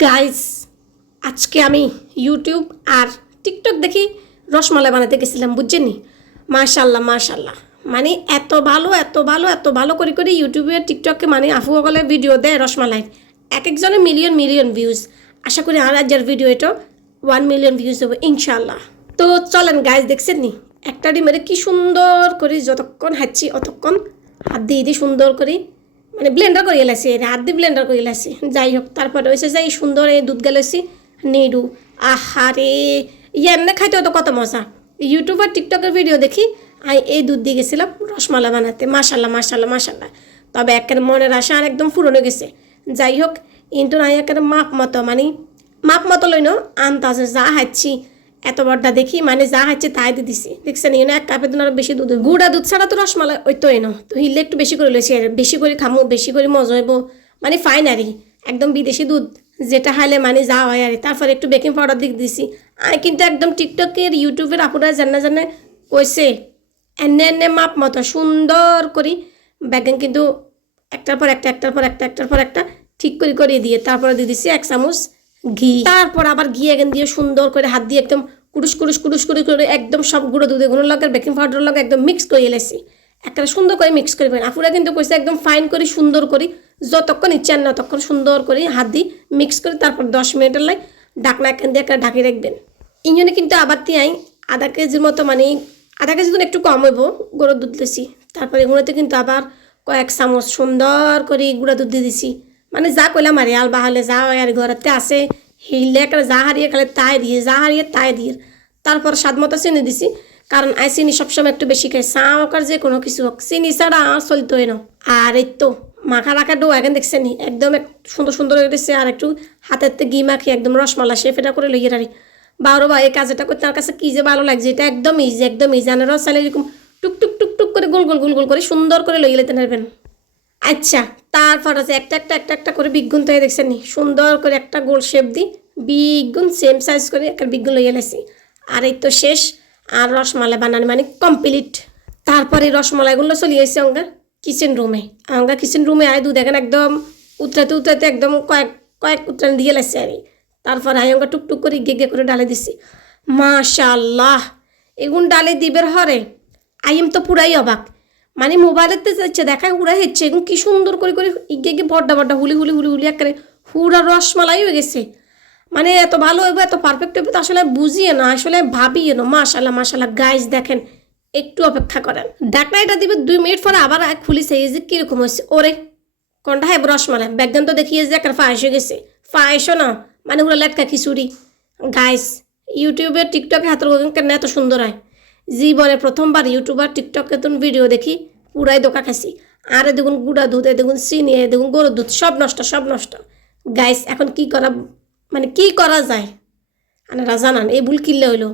Guys, আজকে আমি YouTube আর TikTok দেখি রসমালাই বানাতে গেছিলাম, বুঝছেন? মাশাল্লাহ মাশাল্লাহ, মানে এত ভালো এত ভালো এত ভালো করে করে ইউটিউবে টিকটকে মানে আফু বলে ভিডিও দেয় রসমালাই, এক একজনের মিলিয়ন মিলিয়ন ভিউজ। আশা করি আর আজকের ভিডিও এটা 1 মিলিয়ন ভিউজ হবে ইনশাল্লাহ। তো চলেন গাইস, দেখছেন নি একটা ডিমের কি সুন্দর করে যতক্ষণ হাঁচছি অতক্ষণ হাত দিয়ে দিয়ে সুন্দর করে মানে ব্লেন্ডার করে এলাছি, হাত দিয়ে ব্লেন্ডার করে এলাছি। যাই হোক, তারপরে হয়েছে যাই সুন্দর এই দুধ গেলেছি নেড়ু। আহারে এমনি খাইতে হতো কত মজা। ইউটিউব আর টিকটকের ভিডিও দেখি আমি এই দুধ দিয়ে গেছিলাম রসমালাই বানাতে। মাশাল্লাহ মাশাল্লাহ মাশাল্লাহ, তবে একের মনের আশা আর একদম ফুরনো গেছে। যাই হোক, কিন্তু না একের মাপ মতো মানে মাপ মতো লইন আন্তাজে যা হাঁচছি এত বড়টা দেখি মানে যা হাঁচছে তাই দিয়ে দিছি। দেখছেন ইউনো এক কাপের দিন আরো বেশি দুধ, গুঁড়া দুধ ছাড়া তো রসমালাই ওই তো এনো তো হিলে একটু বেশি করে লইছি, বেশি করে খামো বেশি করে মজা হইব মানে ফাইনারি একদম বিদেশি দুধ যেটা হাইলে মানে যা হয় আর। তারপরে একটু বেকিং পাউডার দিয়ে দিছি। আমি কিন্তু একদম টিকটকের ইউটিউবের আপুরা জানা জানে কইছে এনে এনে মাপ মতো সুন্দর করি বেকিং কিন্তু একটার পর একটা একটার পর একটা একটার পর একটা ঠিক করে করিয়ে দিয়ে তারপরে দিয়ে দিছি 1 চামচ ঘি। তারপর আবার ঘি এখান দিয়ে সুন্দর করে হাত দিয়ে একদম কুড়ুস কুড়ুস কুড়ুস কুড়ুস করে একদম সব গুঁড়ো দুধে গুঁড়ো লগে বেকিং পাউডার লগে একদম মিক্স করে এলাইছি। একটা সুন্দর করে মিক্স করবেন। আপুরা কিন্তু কইছে একদম ফাইন করে সুন্দর করে যতক্ষণ ইচ্ছেন না ততক্ষণ সুন্দর করে হাত দিয়ে মিক্স করে তারপর 10 মিনিটের লাই ঢাকনা এখান দিয়ে একটা ঢাকি রাখবেন। ইঞ্জনে কিন্তু আবার তিয়াই আধা কেজির মতো মানে আধা কেজি দুধ একটু কম হইব গুঁড়ো দুধ দিয়েছি। তারপরে এগুলোতে কিন্তু আবার কয়েক চামচ সুন্দর করে গুঁড়া দুধ দিয়ে দিছি। মানে যা কইলাম আর আল বাহালে যা হয় আর ঘরেতে আছে হিলে একটা যা হারিয়ে খালে তাই দিয়ে যা হারিয়ে তাই দিয়ে। তারপর স্বাদ মতো চিনি দিছি, কারণ আই চিনি সবসময় একটু বেশি খাই, চা হোক আর যে কোনো কিছু হোক চিনি ছাড়া আর চলতোই না। আর এই তো মাখা রাখা ডো এখন দেখছেন নি একদম সুন্দর সুন্দর হয়ে গেছে। আর একটু হাতের গি মাখি একদম রসমালাই শেফ এটা করে লইয়ে রাখি। বারো বা এই কাজটা করতে আমার কাছে কী যে ভালো লাগছে, এটা একদম ইজি একদম ইজি। আর রসালে এরকম টুকটুক টুকটুক করে গোল গোল গোল গোল করে সুন্দর করে লইয়ে লেতে নেবেন। আচ্ছা, তারপর আছে একটা একটা একটা একটা করে বিগুন তৈরি দেখছেন নি সুন্দর করে একটা গোল শেপ দিই বিগুন সেম সাইজ করে একটা বিগুন লইয়ে লেছি। আর এই তো শেষ, আর রসমালাই বানানো মানে কমপ্লিট। তারপরে রসমালাইগুলো চলে আসছে আমরা কিচেন রুমে। আমরা কিচেন রুমে আয় দুধ দেখেন একদম উতরাতে উতরাতে একদম কয়েক কয়েক উতরান দিয়ে লাগছে আর। তারপর আয় আমরা টুকটুক করে গে করে ডালে দিছি। মাশাল্লাহ, এগুন ডালে দিবের হরে আইম তো পুরাই অবাক। মানে মোবাইলেতে যাচ্ছে দেখায় হুড়া হচ্ছে এবং কি সুন্দর করে করে ইগে বড্ডা বড্ডা হুলি হুলি হুলি হুলি একেবারে হুড়া রসমালাই হয়ে গেছে। মানে এত ভালো হইব এত পারফেক্ট হইব তো আসলে বুঝিয়ে না, আসলে ভাবিয়ে না। মাশাল্লাহ মাশাল্লাহ গাইজ দেখেন, একটু অপেক্ষা করেন। ডাকনা এটা দিবে 2 মিনিট পরে আবার খুলিছে এই যে কীরকম হয়েছে। ওরে কোনটা হ্যাঁ রসমালাই ব্যাগগান তো দেখিয়ে যে একটা ফাঁস হয়ে গেছে। ফাঁসও না মানে পুরো লেটকা খিচুড়ি। গাইস, ইউটিউবে টিকটকে হাতের কেন এত সুন্দর হয়। জীবনে প্রথমবার ইউটিউব আর টিকটকে তো ভিডিও দেখি পুরাই দোকা খাইছি। আর দেখুন গুঁড়া দুধ, দেখুন চিনি, দেখুন গরুর দুধ সব নষ্ট সব নষ্ট। গাইস এখন কি করা মানে কি করা যায় আপনারা জানান, এই ভুল কিনলে হইলো।